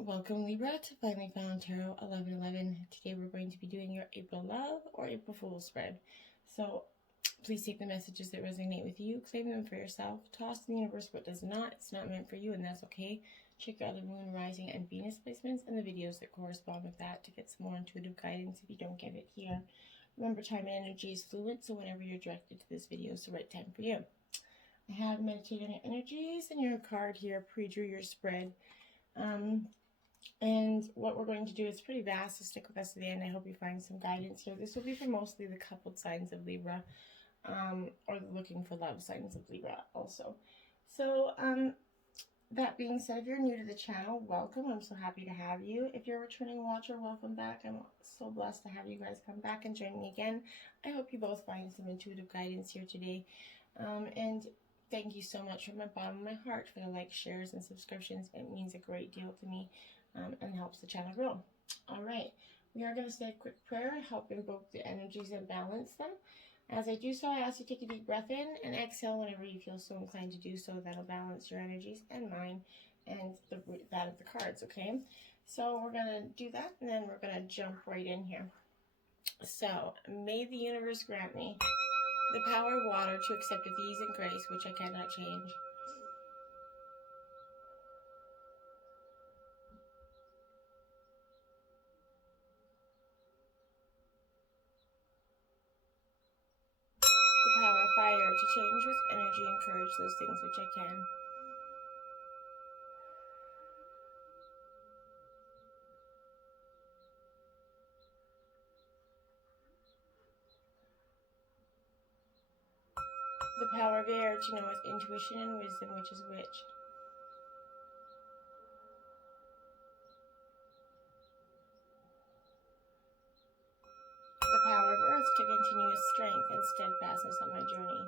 Welcome Libra to Finally Found Tarot 1111. Today we're going to be doing your April love or April Fool spread. So please take the messages that resonate with you, claim them for yourself, toss in the universe what does not. It's not meant for you and that's okay. Check out the moon, rising, and Venus placements and the videos that correspond with that to get some more intuitive guidance if you don't get it here. Remember, time and energy is fluid, so whenever you're directed to this video, it's the right time for you. I have meditated on your energies and your card here pre-drew your spread. And what we're going to do is pretty vast, so stick with us to the end. I hope you find some guidance here. This will be for mostly the coupled signs of Libra, or the looking for love signs of Libra also. So, that being said, if you're new to the channel, welcome. I'm so happy to have you. If you're a returning watcher, welcome back. I'm so blessed to have you guys come back and join me again. I hope you both find some intuitive guidance here today. And thank you so much from the bottom of my heart for the likes, shares, and subscriptions. It means a great deal to me. And helps the channel grow. All right, we are going to say a quick prayer and help invoke the energies and balance them. As I do so, I ask you to take a deep breath in and exhale whenever you feel so inclined to do so. That'll balance your energies and mine and that of the cards, okay? So we're going to do that, and then we're going to jump right in here. So, may the universe grant me the power of water to accept with ease and grace, which I cannot change. The power of fire to change with energy and courage those things which I can. The power of air to know with intuition and wisdom which is which. The power of earth to continue with strength and steadfastness on my journey.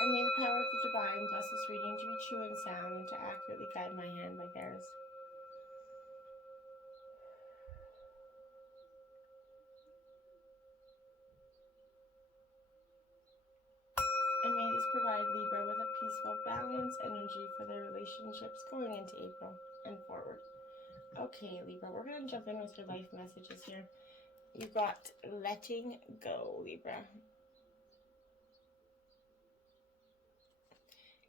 And may the power of the divine bless this reading to be true and sound and to accurately guide my hand like theirs. And may this provide Libra with a peaceful, balanced energy for their relationships going into April and forward. Okay, Libra, we're going to jump in with your life messages here. You got letting go, Libra.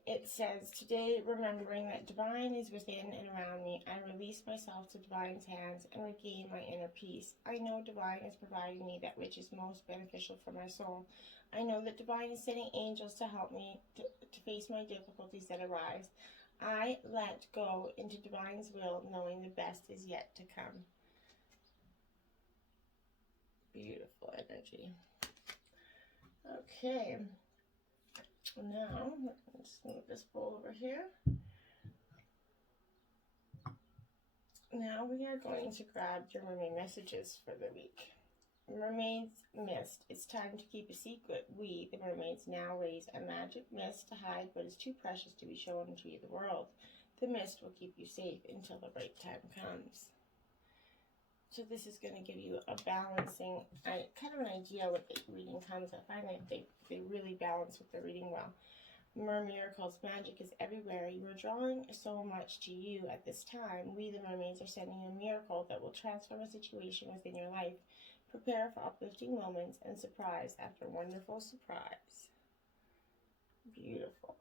It says, today, remembering that divine is within and around me, I release myself to divine's hands and regain my inner peace. I know divine is providing me that which is most beneficial for my soul. I know that divine is sending angels to help me to face my difficulties that arise. I let go into divine's will, knowing the best is yet to come. Beautiful energy. Okay. Now, let's move this bowl over here. Now we are going to grab your mermaid messages for the week. Mermaids mist. It's time to keep a secret. We, the mermaids, now raise a magic mist to hide what is too precious to be shown to the world. The mist will keep you safe until the right time comes. So this is going to give you a balancing, kind of an idea what the reading comes. I find that they really balance with the reading well. Miracles, magic is everywhere. You are drawing so much to you at this time. We, the mermaids, are sending you a miracle that will transform a situation within your life. Prepare for uplifting moments and surprise after wonderful surprise. Beautiful.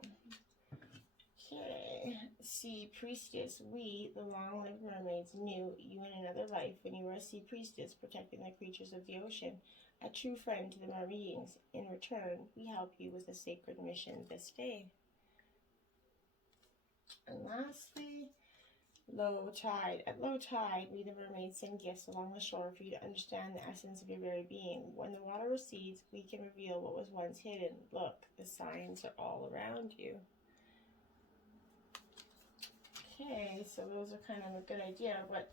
Okay, Sea Priestess. We, the long-lived mermaids, knew you in another life when you were a sea priestess protecting the creatures of the ocean, a true friend to the mer beings. In return, we help you with a sacred mission this day. And lastly, low tide. At low tide, we the mermaids send gifts along the shore for you to understand the essence of your very being. When the water recedes, we can reveal what was once hidden. Look, the signs are all around you. Okay, so those are kind of a good idea, but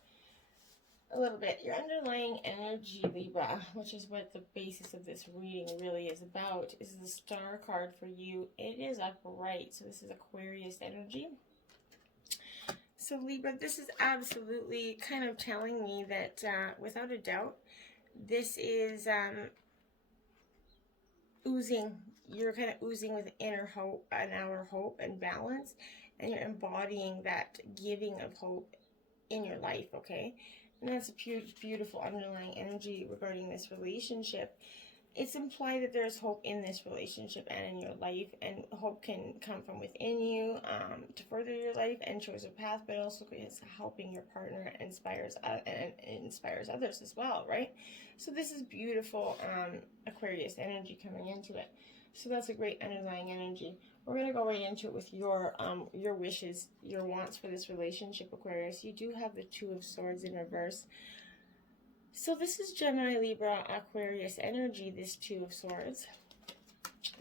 a little bit. Your underlying energy, Libra, which is what the basis of this reading really is about, is the Star card for you. It is upright, so this is Aquarius energy. So Libra, this is absolutely kind of telling me that without a doubt, this is oozing, you're kind of oozing with inner hope and outer hope and balance, and you're embodying that giving of hope in your life, okay? And that's a beautiful underlying energy regarding this relationship. It's implied that there's hope in this relationship and in your life, and hope can come from within you to further your life and choose a path, but also is helping your partner inspires others as well, right? So this is beautiful Aquarius energy coming into it. So that's a great underlying energy. We're going to go right into it with your wishes, your wants for this relationship, Aquarius. You do have the Two of Swords in reverse. So this is Gemini, Libra, Aquarius energy, this Two of Swords.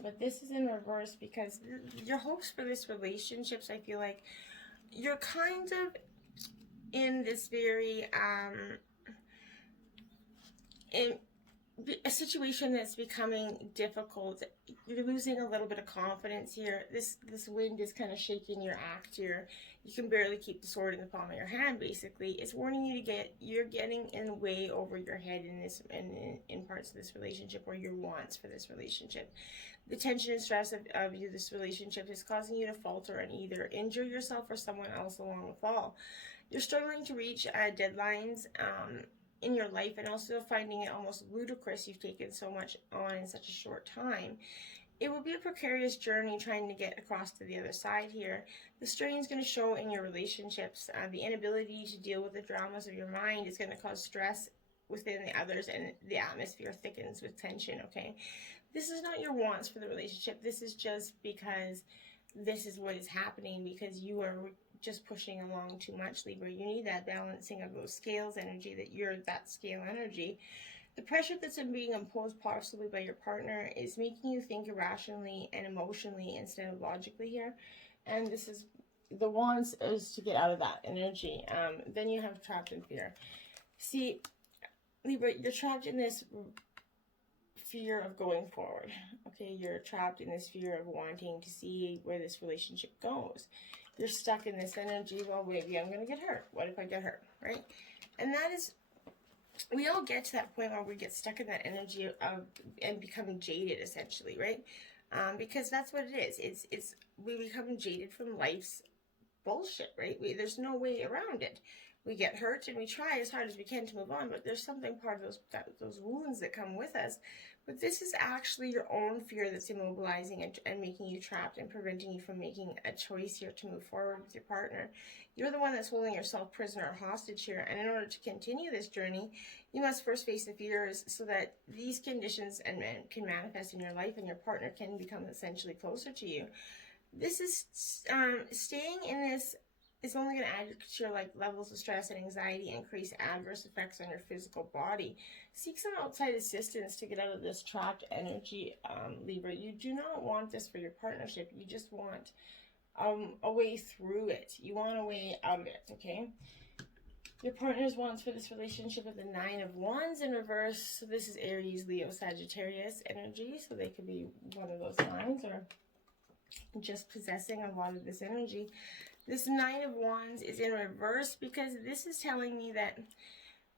But this is in reverse because your hopes for this relationships, I feel like you're kind of in this very, in a situation that's becoming difficult. You're losing a little bit of confidence here. This wind is kind of shaking your act here. You can barely keep the sword in the palm of your hand, basically. It's warning you you're getting in way over your head in parts of this relationship, or your wants for this relationship. The tension and stress of this relationship is causing you to falter and either injure yourself or someone else along the fall. You're struggling to reach deadlines in your life, and also finding it almost ludicrous you've taken so much on in such a short time. It will be a precarious journey trying to get across to the other side here. The strain is going to show in your relationships. The inability to deal with the dramas of your mind is going to cause stress within the others, and the atmosphere thickens with tension, okay? This is not your wants for the relationship. This is just because this is what is happening, because you are just pushing along too much, Libra. You need that balancing of those scales energy, that you're that scale energy. The pressure that's being imposed possibly by your partner is making you think irrationally and emotionally instead of logically here. And this is, the Wands is to get out of that energy. Then you have trapped in fear. See, Libra, you're trapped in this fear of going forward. Okay, you're trapped in this fear of wanting to see where this relationship goes. You're stuck in this energy. Well, maybe I'm going to get hurt. What if I get hurt, right? And that is, we all get to that point where we get stuck in that energy of and becoming jaded, essentially, right? Because that's what it is. It's we become jaded from life's bullshit, right? There's no way around it. We get hurt and we try as hard as we can to move on, but there's something part of those wounds that come with us. But this is actually your own fear that's immobilizing and making you trapped and preventing you from making a choice here to move forward with your partner. You're the one that's holding yourself prisoner or hostage here, and in order to continue this journey, you must first face the fears so that these conditions can manifest in your life and your partner can become essentially closer to you. This is staying in this is only going to add to your levels of stress and anxiety and increase adverse effects on your physical body. Seek some outside assistance to get out of this trapped energy, Libra. You do not want this for your partnership. You just want a way through it. You want a way out of it, okay? Your partner's wants for this relationship is the Nine of Wands in reverse. So this is Aries, Leo, Sagittarius energy. So they could be one of those signs or just possessing a lot of this energy. This Nine of Wands is in reverse because this is telling me that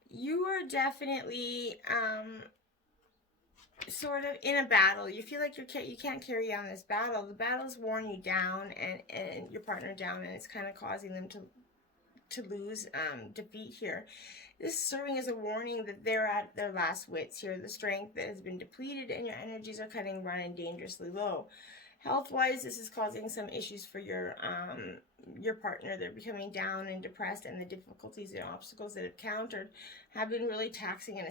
you are definitely sort of in a battle. You feel like you can't carry on this battle. The battle's worn you down and your partner down, and it's kind of causing them to lose, defeat here. This is serving as a warning that they're at their last wits here. The strength that has been depleted and your energies are running dangerously low. Health-wise, this is causing some issues for your partner. They're becoming down and depressed, and the difficulties and obstacles that have countered have been really taxing and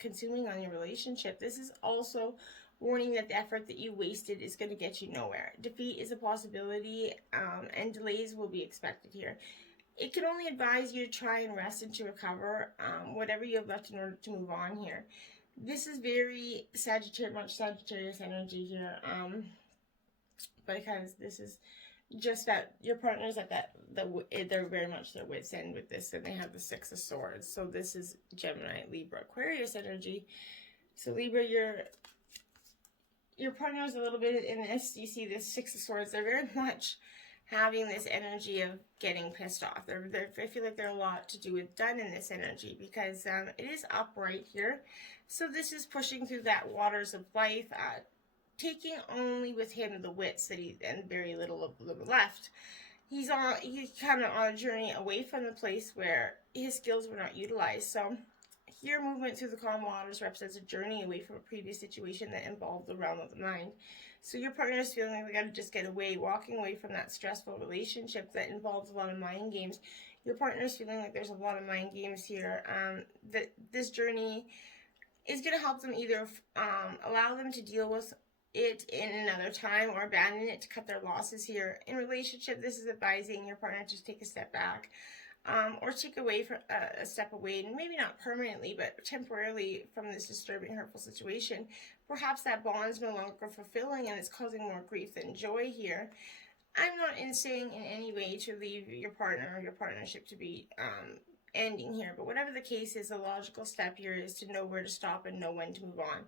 consuming on your relationship. This is also warning that the effort that you wasted is going to get you nowhere. Defeat is a possibility, and delays will be expected here. It can only advise you to try and rest and to recover whatever you have left in order to move on here. This is very Sagittarius energy here. Because this is just that your partner's at they're very much their wits end with this, and they have the Six of Swords. So this is Gemini, Libra, Aquarius energy. So Libra, your partner's a little bit in this. You see this Six of Swords. They're very much having this energy of getting pissed off. I feel like there's a lot to do with done in this energy because it is upright here. So this is pushing through that waters of life. taking only with him the wits that and very little left. He's kind of on a journey away from the place where his skills were not utilized. So here, movement through the calm waters represents a journey away from a previous situation that involved the realm of the mind. So your partner is feeling like they got to just get away, walking away from that stressful relationship that involves a lot of mind games. Your partner is feeling like there's a lot of mind games here. That this journey is going to help them either allow them to deal with it in another time or abandon it to cut their losses here. In relationship, this is advising your partner to take a step back, or take a step away, and maybe not permanently, but temporarily from this disturbing, hurtful situation. Perhaps that bond is no longer fulfilling and it's causing more grief than joy here. I'm not saying in any way to leave your partner or your partnership to be ending here, but whatever the case is, the logical step here is to know where to stop and know when to move on.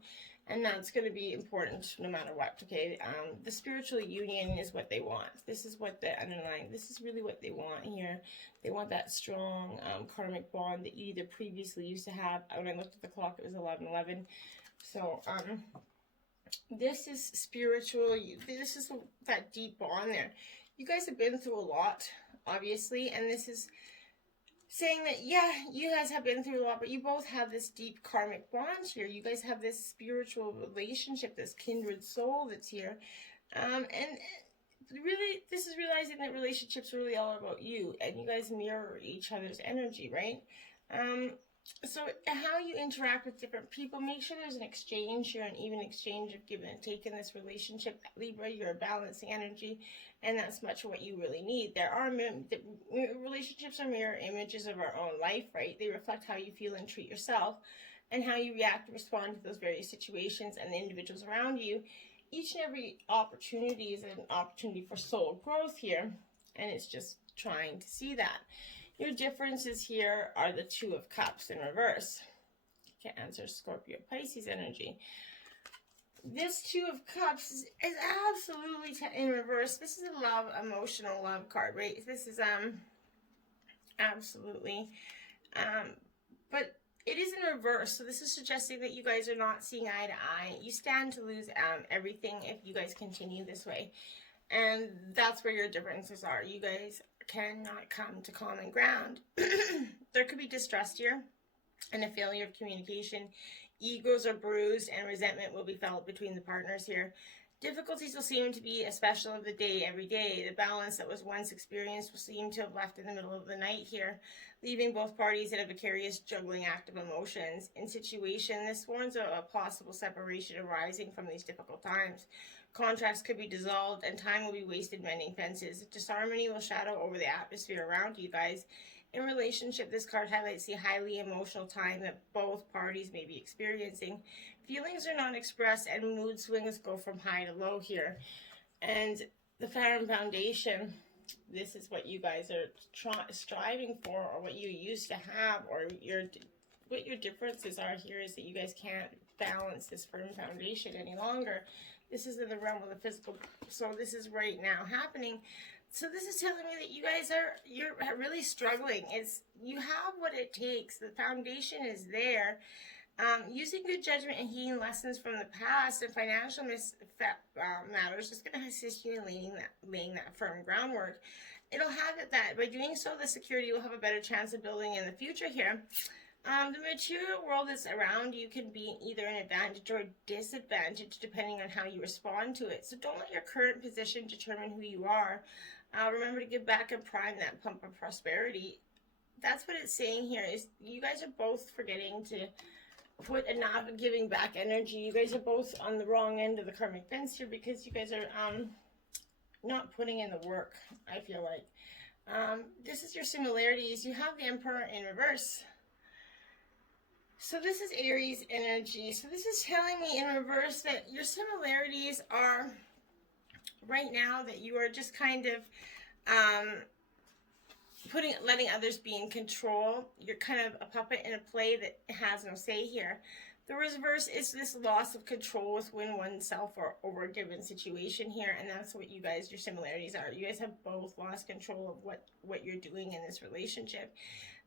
And that's going to be important no matter what, okay? The spiritual union is what they want. This is what the underlying, this is really what they want here. They want that strong karmic bond that you either previously used to have. When I looked at the clock, it was 11:11. So, this is spiritual. This is that deep bond there. You guys have been through a lot, obviously, and this is saying that, yeah, you guys have been through a lot, but you both have this deep karmic bond here. You guys have this spiritual relationship, this kindred soul that's here. And really, this is realizing that relationships are really all about you, and you guys mirror each other's energy, right? So how you interact with different people, make sure there's an exchange here, an even exchange of give and take in this relationship. Libra, you're a balancing energy, and that's much what you really need. Relationships are mirror images of our own life, right? They reflect how you feel and treat yourself, and how you react and respond to those various situations and the individuals around you. Each and every opportunity is an opportunity for soul growth here, and it's just trying to see that. Your differences here are the Two of Cups in reverse. Cancer, Scorpio, Pisces energy. This Two of Cups is absolutely in reverse. This is a love, emotional love card, right? This is absolutely, but it is in reverse. So this is suggesting that you guys are not seeing eye to eye. You stand to lose everything if you guys continue this way, and that's where your differences are. You guys cannot come to common ground. There could be distrust here and a failure of communication. Egos are bruised and resentment will be felt between the partners here. Difficulties will seem to be a special of the day every day. The balance that was once experienced will seem to have left in the middle of the night here, leaving both parties in a vicarious juggling act of emotions. In situation, this warns of a possible separation arising from these difficult times. Contracts could be dissolved and time will be wasted mending fences. Disharmony will shadow over the atmosphere around you guys. In relationship, this card highlights the highly emotional time that both parties may be experiencing. Feelings are not expressed and mood swings go from high to low here. And the Phantom Foundation, this is what you guys are striving for, or what you used to have, or what your differences are here is that you guys can't balance this firm foundation any longer. This is in the realm of the physical, so this is right now happening. So this is telling me that you guys you're really struggling. You have what it takes. The foundation is there. Using good judgment and heeding lessons from the past and financial matters is going to assist you in laying that firm groundwork. It'll have it that by doing so, the security will have a better chance of building in the future here. The material world that's around you can be either an advantage or a disadvantage depending on how you respond to it. So don't let your current position determine who you are. Remember to give back and prime that pump of prosperity. That's what it's saying here, is you guys are both forgetting to put enough giving back energy. You guys are both on the wrong end of the karmic fence here because you guys are not putting in the work, I feel like. This is your similarities. You have the Emperor in reverse. So this is Aries energy. So this is telling me in reverse that your similarities are right now that you are just kind of letting others be in control. You're kind of a puppet in a play that has no say here. The reverse is this loss of control within oneself or over a given situation here, and that's what you guys, your similarities are. You guys have both lost control of what you're doing in this relationship.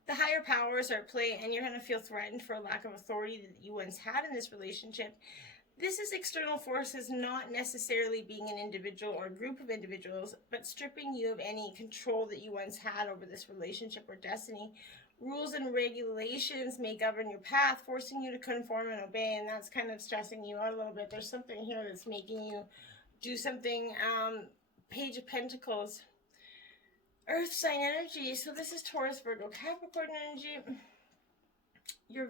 The higher powers are at play, and you're going to feel threatened for a lack of authority that you once had in this relationship. This is external forces not necessarily being an individual or a group of individuals, but stripping you of any control that you once had over this relationship or destiny. Rules and regulations may govern your path, forcing you to conform and obey, and that's kind of stressing you out a little bit. There's something here that's making you do something. Page of Pentacles, Earth sign energy. So this is Taurus, Virgo, Capricorn energy. You're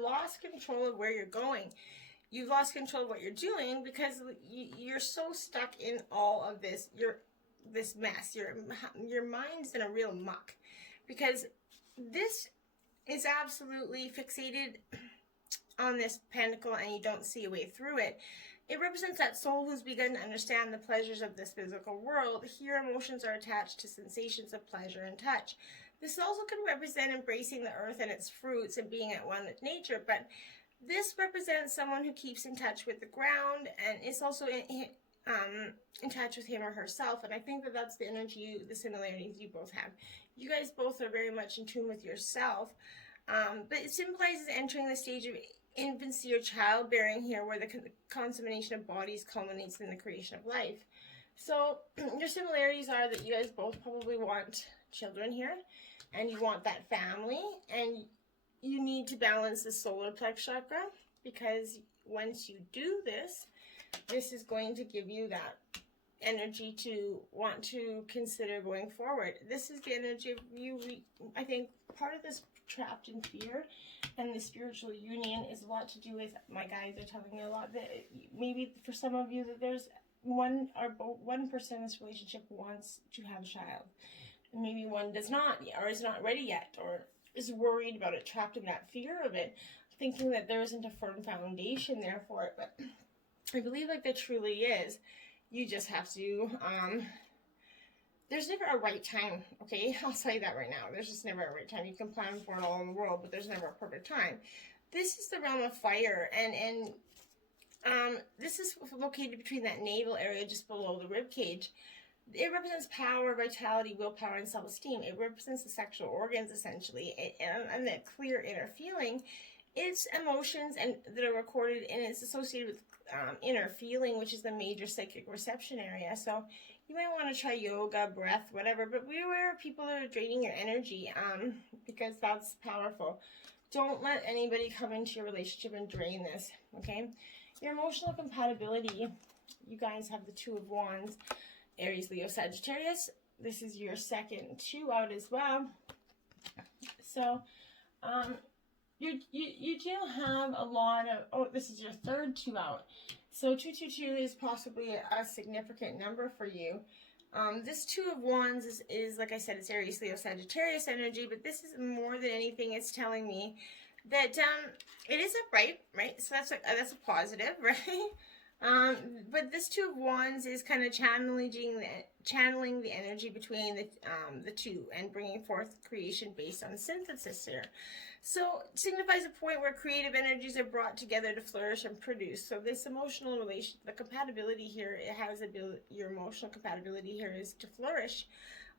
lost control of where you're going. You've lost control of what you're doing because you're so stuck in all of this mess. Your mind's in a real muck because this is absolutely fixated on this pentacle and you don't see a way through it. It represents that soul who's begun to understand the pleasures of this physical world. Here, emotions are attached to sensations of pleasure and touch. This also can represent embracing the earth and its fruits and being at one with nature, but this represents someone who keeps in touch with the ground and is also in touch with him or herself. And I think that that's the energy, the similarities you both have. You guys both are very much in tune with yourself, but it symbolizes entering the stage of infancy or childbearing here, where the consummation of bodies culminates in the creation of life. So your similarities are that you guys both probably want children here, and you want that family, and you need to balance the solar plex chakra, because once you do this, this is going to give you that energy to want to consider going forward. This is the energy of you. I think part of this trapped in fear and the spiritual union is a lot to do with, my guides are telling me a lot, that maybe for some of you that there's one person in this relationship wants to have a child. Maybe one does not, or is not ready yet, or is worried about it, trapped in that fear of it, thinking that there isn't a firm foundation there for it. But I believe like there truly is. You just have to, there's never a right time, okay? I'll tell you that right now. There's just never a right time. You can plan for it all in the world, but there's never a perfect time. This is the realm of fire, and this is located between that navel area just below the rib cage. It represents power, vitality, willpower, and self-esteem. It represents the sexual organs, essentially, and that clear inner feeling. It's emotions that are recorded, and it's associated with inner feeling, which is the major psychic reception area. So you might want to try yoga, breath, whatever, but be aware of people that are draining your energy, because that's powerful. Don't let anybody come into your relationship and drain this, okay? Your emotional compatibility, you guys have the Two of Wands, Aries, Leo, Sagittarius. This is your second 2 out as well. So, you do have a lot of, oh, this is your third 2 out. So 222 is possibly a significant number for you. This Two of Wands is, like I said, it's Aries, Leo, Sagittarius energy, but this is more than anything, it's telling me that it is upright, right? So that's a positive, right? But this Two of Wands is kind of channeling the energy between the two and bringing forth creation based on synthesis here. So it signifies a point where creative energies are brought together to flourish and produce. So this emotional relation, the compatibility here, it has your emotional compatibility here is to flourish.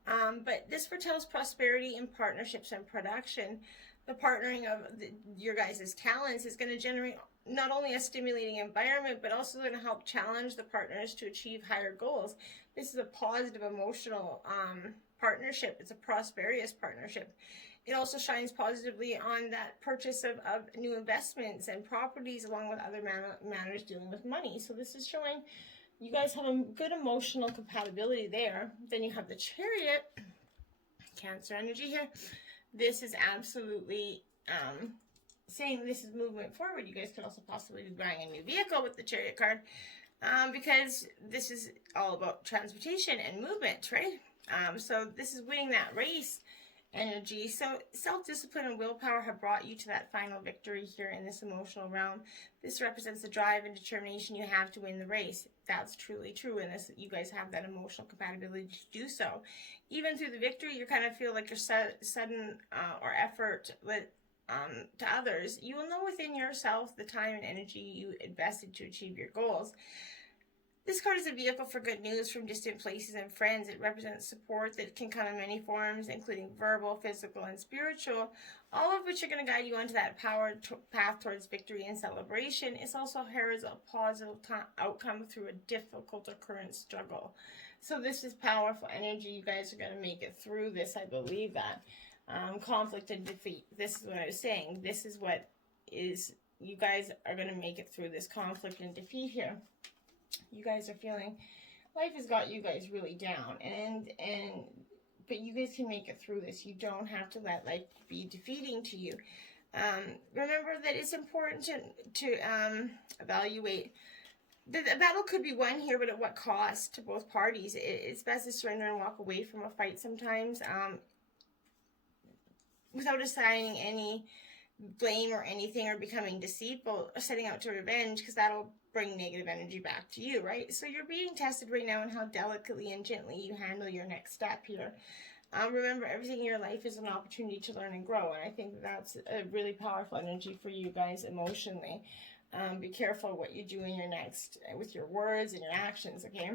But this foretells prosperity in partnerships and production. The partnering of your guys' talents is going to generate not only a stimulating environment, but also going to help challenge the partners to achieve higher goals. This is a positive emotional partnership. It's a prosperous partnership. It also shines positively on that purchase of new investments and properties, along with other matters dealing with money. So this is showing you guys have a good emotional compatibility there. Then you have the Chariot, Cancer energy here. This is absolutely saying this is movement forward. You guys could also possibly be buying a new vehicle with the Chariot card, because this is all about transportation and movement, right? So this is winning that race energy. So self-discipline and willpower have brought you to that final victory here in this emotional realm. This represents the drive and determination you have to win the race. That's truly true, and this, you guys have that emotional compatibility to do so. Even through the victory, you kind of feel like your sudden or effort with to others, you will know within yourself the time and energy you invested to achieve your goals. This card is a vehicle for good news from distant places and friends. It represents support that can come in many forms, including verbal, physical, and spiritual, all of which are going to guide you onto that path towards victory and celebration. It also heralds a positive outcome through a difficult or current struggle. So this is powerful energy. You guys are going to make it through this. I believe that. Conflict and defeat. This is what I was saying. This is what is, you guys are going to make it through this conflict and defeat here. You guys are feeling life has got you guys really down, but you guys can make it through this. You don't have to let life be defeating to you. Remember that it's important to evaluate. The battle could be won here, but at what cost to both parties? It's best to surrender and walk away from a fight sometimes, without assigning any blame or anything, or becoming deceitful or setting out to revenge, because that'll bring negative energy back to you, right? So you're being tested right now in how delicately and gently you handle your next step here. Remember, everything in your life is an opportunity to learn and grow, and I think that's a really powerful energy for you guys emotionally. Be careful what you do in your next, with your words and your actions, okay?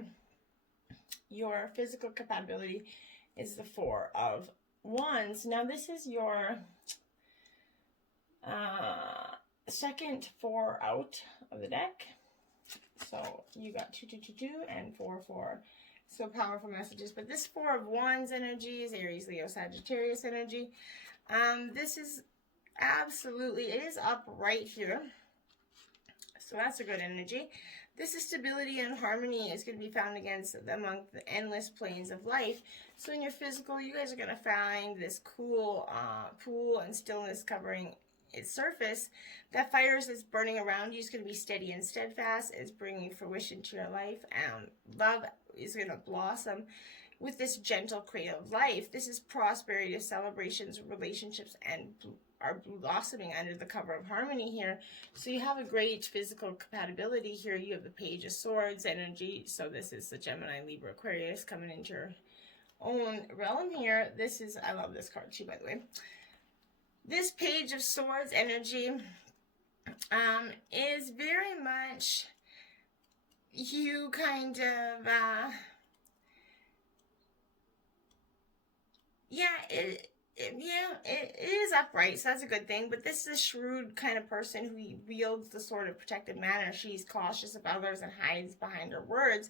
Your physical compatibility is the Four of Wands. Now, this is your second four out of the deck. So you got 2, 2, 2, 2, and 4, 4. So powerful messages. But this Four of Wands energy is Aries, Leo, Sagittarius energy. This is absolutely, it is up right here. So that's a good energy. This is stability and harmony is going to be found among the endless planes of life. So in your physical, you guys are going to find this cool pool and stillness covering its surface. That fire is burning around you is going to be steady and steadfast. It's bringing fruition to your life. Love is going to blossom with this gentle cradle of life. This is prosperity, celebrations, relationships, and are blossoming under the cover of harmony here. So you have a great physical compatibility here. You have the Page of Swords energy. So this is the Gemini, Libra, Aquarius coming into your own realm here. This is, I love this card too, by the way. This Page of Swords energy is very much you kind of, it is upright, so that's a good thing. But this is a shrewd kind of person who wields the sword of protective manner. She's cautious of others and hides behind her words.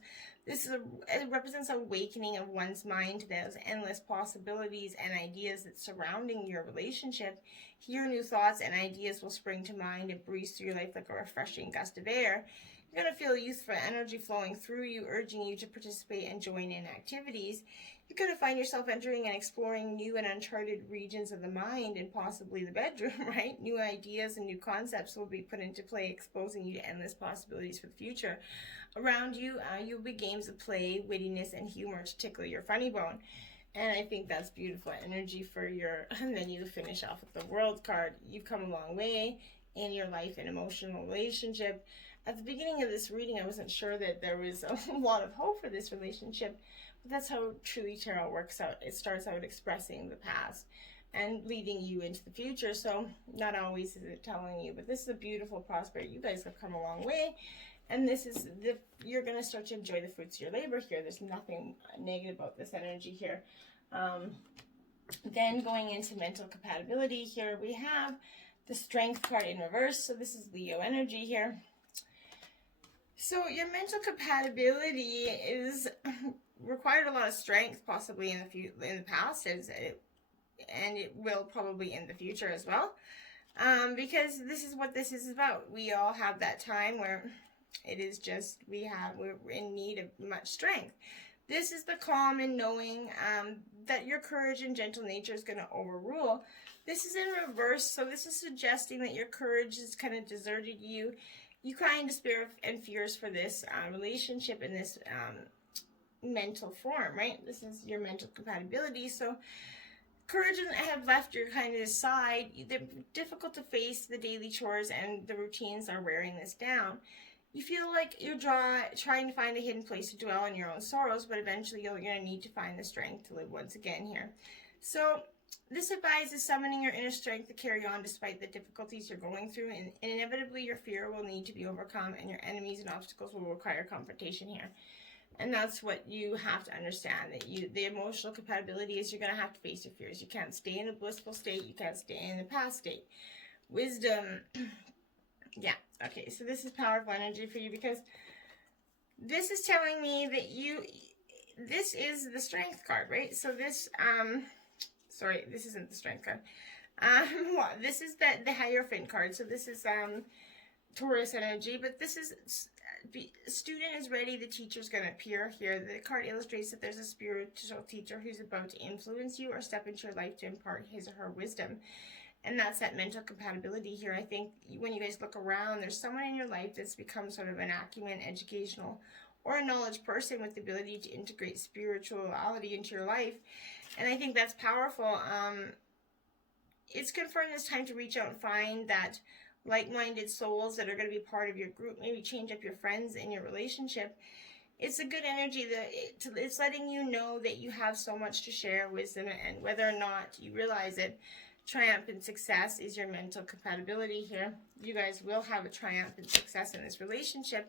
It represents awakening of one's mind to those endless possibilities and ideas that surrounding your relationship. Here, new thoughts and ideas will spring to mind and breeze through your life like a refreshing gust of air. You're going to feel youthful energy flowing through you, urging you to participate and join in activities. You're going to find yourself entering and exploring new and uncharted regions of the mind and possibly the bedroom, right? New ideas and new concepts will be put into play, exposing you to endless possibilities for the future. Around you, you'll be games of play, wittiness, and humor to tickle your funny bone. And I think that's beautiful energy for your, and then you finish off with the World card. You've come a long way in your life and emotional relationship. At the beginning of this reading, I wasn't sure that there was a lot of hope for this relationship, but that's how truly tarot works out. It starts out expressing the past and leading you into the future. So not always is it telling you, but this is a beautiful prosperity. You guys have come a long way. And this is you're going to start to enjoy the fruits of your labor here. There's nothing negative about this energy here. Then going into mental compatibility here, we have the Strength card in reverse. So this is Leo energy here. So your mental compatibility is required a lot of strength, possibly in the past, and it will probably in the future as well. Because this is what this is about. We all have that time where it is just we're in need of much strength. This is the calm and knowing that your courage and gentle nature is going to overrule. This is in reverse, so this is suggesting that your courage has kind of deserted you. You cry in despair and fears for this relationship in this mental form, right? This is your mental compatibility. So courage have left your kind of side. They're difficult to face the daily chores and the routines are wearing this down. You feel like you're trying to find a hidden place to dwell on your own sorrows, but eventually you're going to need to find the strength to live once again here. So This advises summoning your inner strength to carry on despite the difficulties you're going through, and inevitably your fear will need to be overcome, and your enemies and obstacles will require confrontation here. And that's what you have to understand, that the emotional compatibility is you're going to have to face your fears. You can't stay in a blissful state. You can't stay in the past state. Wisdom. Yeah. Okay. So this is powerful energy for you, because this is telling me that this is the strength card, right? So this, sorry, this isn't the strength card. This is the Hierophant card. So this is, Taurus energy, but this is, student is ready, the teacher's going to appear here. The card illustrates that there's a spiritual teacher who's about to influence you or step into your life to impart his or her wisdom. And that's that mental compatibility here. I think when you guys look around, there's someone in your life that's become sort of an acumen, educational, or a knowledge person with the ability to integrate spirituality into your life. And I think that's powerful. It's confirmed it's time to reach out and find that like-minded souls that are going to be part of your group. Maybe change up your friends in your relationship. It's a good energy that it's letting you know that you have so much to share, wisdom, and whether or not you realize it, triumphant success is your mental compatibility here. You guys will have a triumphant success in this relationship.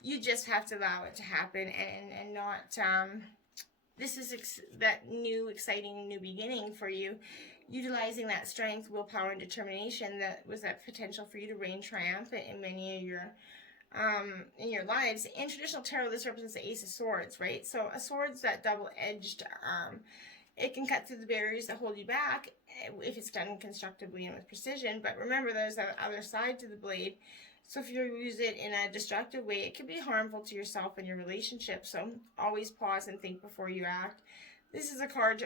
You just have to allow it to happen and not, this is that new, exciting new beginning for you. Utilizing that strength, willpower, and determination that was that potential for you to reign triumphant in many of your, in your lives. In traditional tarot, this represents the Ace of Swords, right? So a sword's that double-edged, it can cut through the barriers that hold you back if it's done constructively and with precision. But remember, there's that other side to the blade. So if you use it in a destructive way, it can be harmful to yourself and your relationship. So always pause and think before you act. This is a card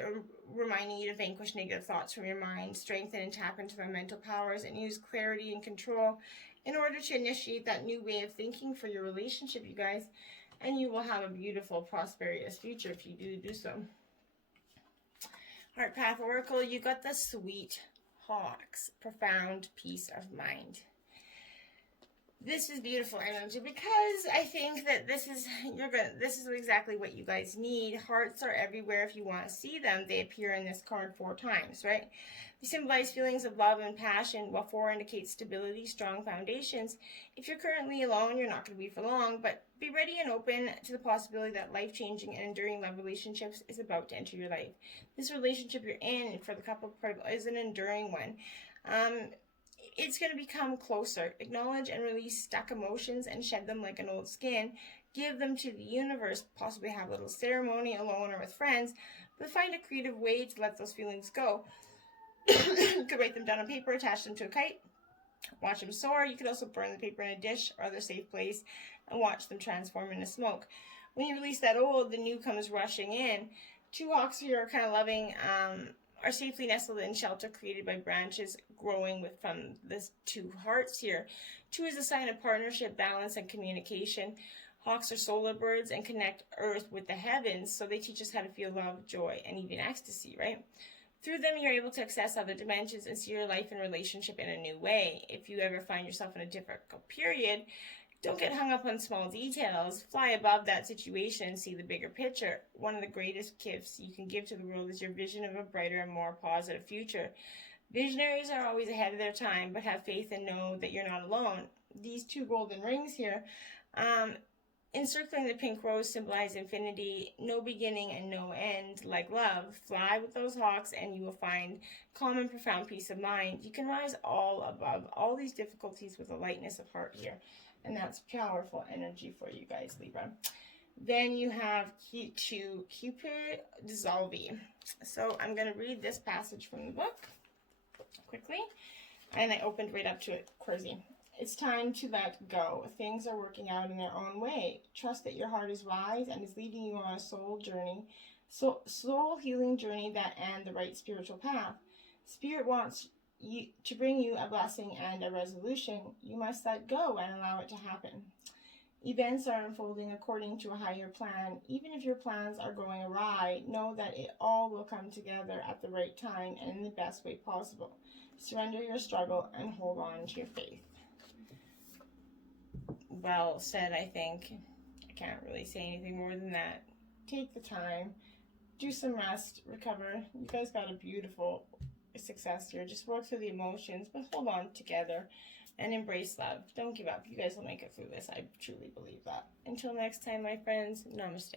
reminding you to vanquish negative thoughts from your mind, strengthen and tap into their mental powers, and use clarity and control in order to initiate that new way of thinking for your relationship, you guys. And you will have a beautiful, prosperous future if you do so. Heart Path Oracle, you got the Sweet Hawks, profound peace of mind. This is beautiful energy, because I think that this is exactly what you guys need. Hearts are everywhere if you want to see them. They appear in this card 4 times, right? They symbolize feelings of love and passion, while 4 indicates stability, strong foundations. If you're currently alone, you're not going to be for long, but be ready and open to the possibility that life-changing and enduring love relationships is about to enter your life. This relationship you're in for the couple is an enduring one. It's going to become closer. Acknowledge and release stuck emotions and shed them like an old skin. Give them to the universe. Possibly have a little ceremony alone or with friends, but find a creative way to let those feelings go. You could write them down on paper, attach them to a kite, watch them soar. You could also burn the paper in a dish or other safe place and watch them transform into smoke. When you release that old, the new comes rushing in. 2 hawks here are kind of loving, are safely nestled in shelter created by branches growing from the 2 hearts here. 2 is a sign of partnership, balance, and communication. Hawks are solar birds and connect Earth with the heavens, so they teach us how to feel love, joy, and even ecstasy, right? Through them, you're able to access other dimensions and see your life and relationship in a new way. If you ever find yourself in a difficult period, don't get hung up on small details. Fly above that situation and see the bigger picture. One of the greatest gifts you can give to the world is your vision of a brighter and more positive future. Visionaries are always ahead of their time, but have faith and know that you're not alone. These 2 golden rings here, encircling the pink rose, symbolize infinity, no beginning and no end, like love. Fly with those hawks and you will find calm and profound peace of mind. You can rise all above all these difficulties with a lightness of heart here. And that's powerful energy for you guys, Libra. Then you have Cupid Dissolve. So I'm going to read this passage from the book quickly. And I opened right up to it, crazy. It's time to let go. Things are working out in their own way. Trust that your heart is wise and is leading you on a soul journey, soul healing journey and the right spiritual path. Spirit wants to bring you a blessing and a resolution. You must let go and allow it to happen. Events are unfolding according to a higher plan. Even if your plans are going awry, know that it all will come together at the right time and in the best way possible. Surrender your struggle and hold on to your faith. Well said, I think. I can't really say anything more than that. Take the time. do some rest, recover. You guys got a beautiful success here. Just work through the emotions, but hold on together and embrace love. Don't give up. You guys will make it through this. I truly believe that. Until next time, my friends, namaste.